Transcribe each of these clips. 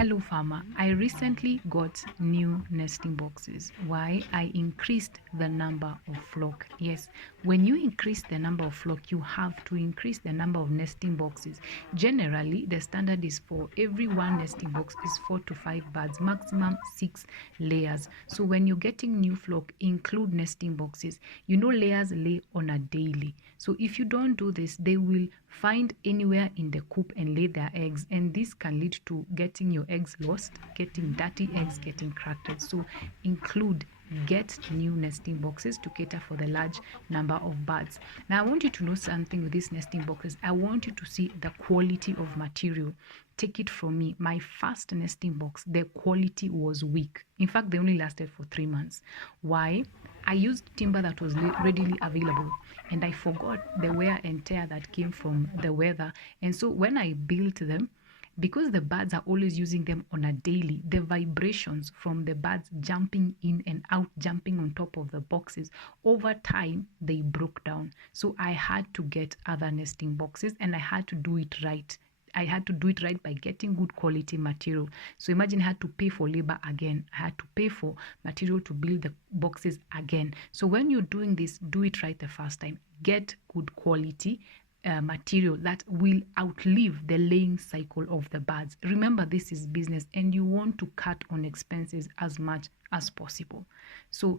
Hello farmer, I recently got new nesting boxes. Why? I increased the number of flock. Yes, when you increase the number of flock, you have to increase the number of nesting boxes. Generally, the standard is for every one nesting box is 4 to 5 birds, maximum 6 layers. So when you're getting new flock, include nesting boxes. You know layers lay on a daily. So if you don't do this, they will find anywhere in the coop and lay their eggs, and this can lead to getting your eggs lost, getting dirty eggs, getting cracked eggs. So get new nesting boxes to cater for the large number of birds. Now I want you to know something with these nesting boxes. I want you to see the quality of material. Take it from me, my first nesting box, the quality was weak. In fact, they only lasted for 3 months. Why? I used timber that was readily available, and I forgot the wear and tear that came from the weather. And so when I built them, because the birds are always using them on a daily, the vibrations from the birds jumping in and out, jumping on top of the boxes, over time they broke down. So I had to get other nesting boxes, and I had to do it right. I had to do it right by getting good quality material. So imagine I had to pay for labor again. I had to pay for material to build the boxes again. So when you're doing this, do it right the first time. Get good quality material that will outlive the laying cycle of the birds. Remember, this is business and you want to cut on expenses as much as possible. So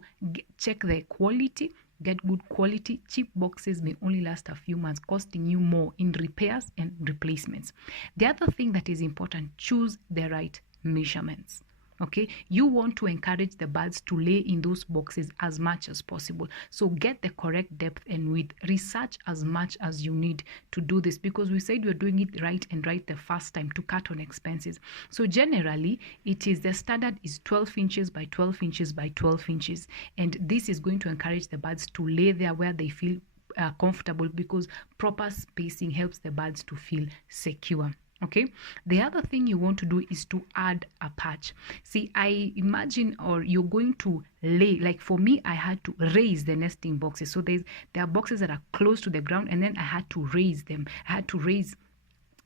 check the quality. Get good quality. Cheap boxes may only last a few months, costing you more in repairs and replacements. The other thing that is important, choose the right measurements. Okay, you want to encourage the birds to lay in those boxes as much as possible. So get the correct depth and width. Research as much as you need to do this, because we said we're doing it right the first time to cut on expenses. So generally, the standard is 12 inches by 12 inches by 12 inches. And this is going to encourage the birds to lay there where they feel comfortable, because proper spacing helps the birds to feel secure. Okay, the other thing you want to do is to add a patch. See, I imagine, or you're going to lay, like for me, I had to raise the nesting boxes. So there are boxes that are close to the ground, and then I had to raise them. I had to raise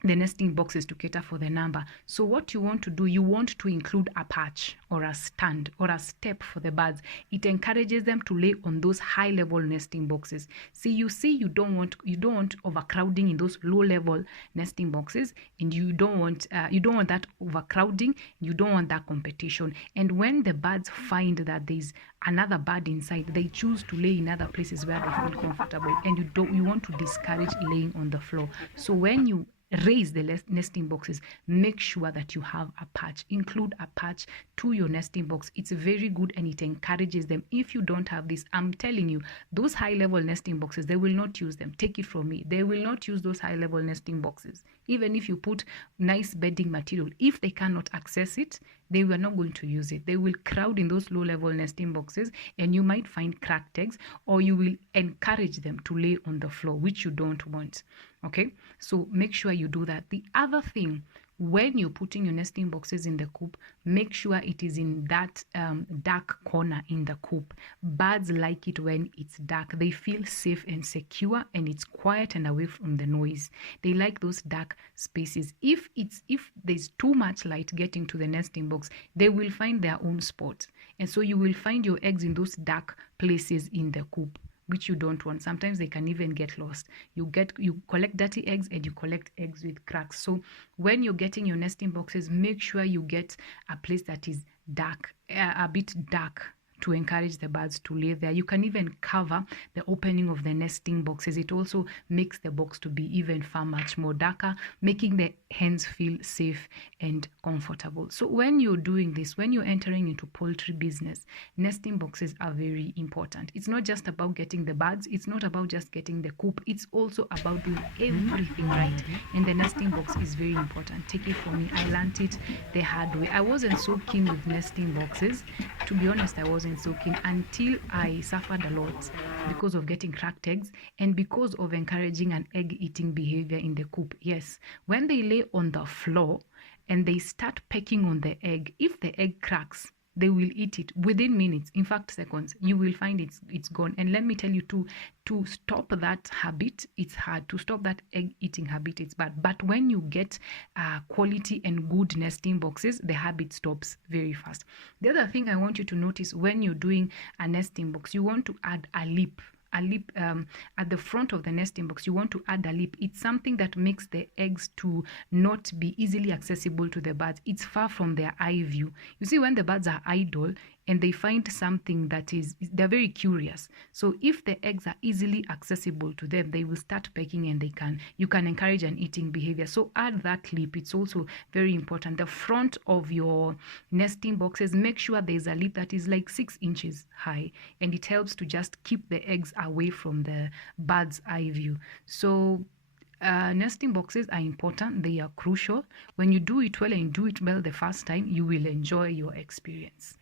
the nesting boxes to cater for the number. So what you want to do, you want to include a patch or a stand or a step for the birds. It encourages them to lay on those high level nesting boxes. See, you don't want overcrowding in those low level nesting boxes, and you don't want that overcrowding. You don't want that competition. And when the birds find that there's another bird inside, they choose to lay in other places where they feel comfortable, and you want to discourage laying on the floor. So when you raise the nesting boxes, make sure that you have a patch. Include a patch to your nesting box. It's very good and it encourages them. If you don't have this, I'm telling you, those high level nesting boxes, they will not use them. Take it from me, they will not use those high level nesting boxes. Even if you put nice bedding material, if they cannot access it, they were not going to use it. They will crowd in those low level nesting boxes, and you might find cracked eggs, or you will encourage them to lay on the floor, which you don't want. Okay, so make sure you do that. The other thing, when you're putting your nesting boxes in the coop, make sure it is in that dark corner in the coop. Birds like it when it's dark. They feel safe and secure, and it's quiet and away from the noise. They like those dark spaces. If there's too much light getting to the nesting box, they will find their own spot, and so you will find your eggs in those dark places in the coop, which you don't want. Sometimes they can even get lost. You collect dirty eggs, and you collect eggs with cracks. So when you're getting your nesting boxes, make sure you get a place that is dark, a bit dark, to encourage the birds to lay there. You can even cover the opening of the nesting boxes. It also makes the box to be even much more darker, making the hens feel safe and comfortable. So when you're doing this, when you're entering into poultry business, nesting boxes are very important. It's not just about getting the birds. It's not about just getting the coop. It's also about doing everything right. And the nesting box is very important. Take it from me, I learned it the hard way. I wasn't so keen with nesting boxes. To be honest, I wasn't so keen until I suffered a lot because of getting cracked eggs and because of encouraging an egg-eating behavior in the coop. Yes, when they lay on the floor and they start pecking on the egg, if the egg cracks, they will eat it within minutes, in fact seconds. You will find it's gone. And let me tell you, to stop that habit, it's hard. To stop that egg eating habit, it's bad. But when you get quality and good nesting boxes, the habit stops very fast. The other thing I want you to notice, when you're doing a nesting box, you want to add a lip at the front of the nesting box. You want to add a lip. It's something that makes the eggs to not be easily accessible to the birds. It's far from their eye view. You see, when the birds are idle and they find something that they're very curious. So if the eggs are easily accessible to them, they will start pecking, and you can encourage an eating behavior. So add that lip. It's also very important. The front of your nesting boxes, make sure there's a lip that is like 6 inches high, and it helps to just keep the eggs away from the bird's eye view. So nesting boxes are important. They are crucial. When you do it well and do it well the first time, you will enjoy your experience.